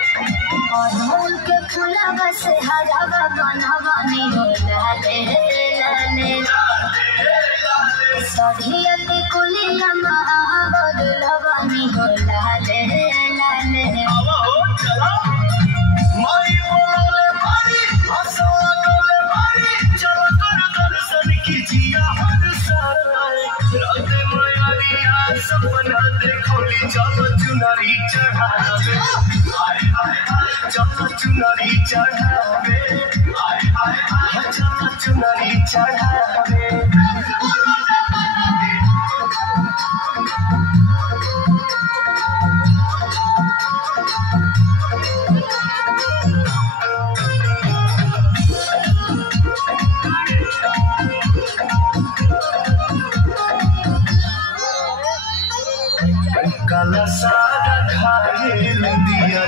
अड़हुल के फूलवा से हरवा बनवानी हो लाले लाले सढ़िया के कुलिया बदलवानी हो लाले लाले सपना देखोली चलो चुनरी चढ़ावे चलो चुनरी चढ़ावे चलो चुनरी चढ़ावे कलसा खाए दिया।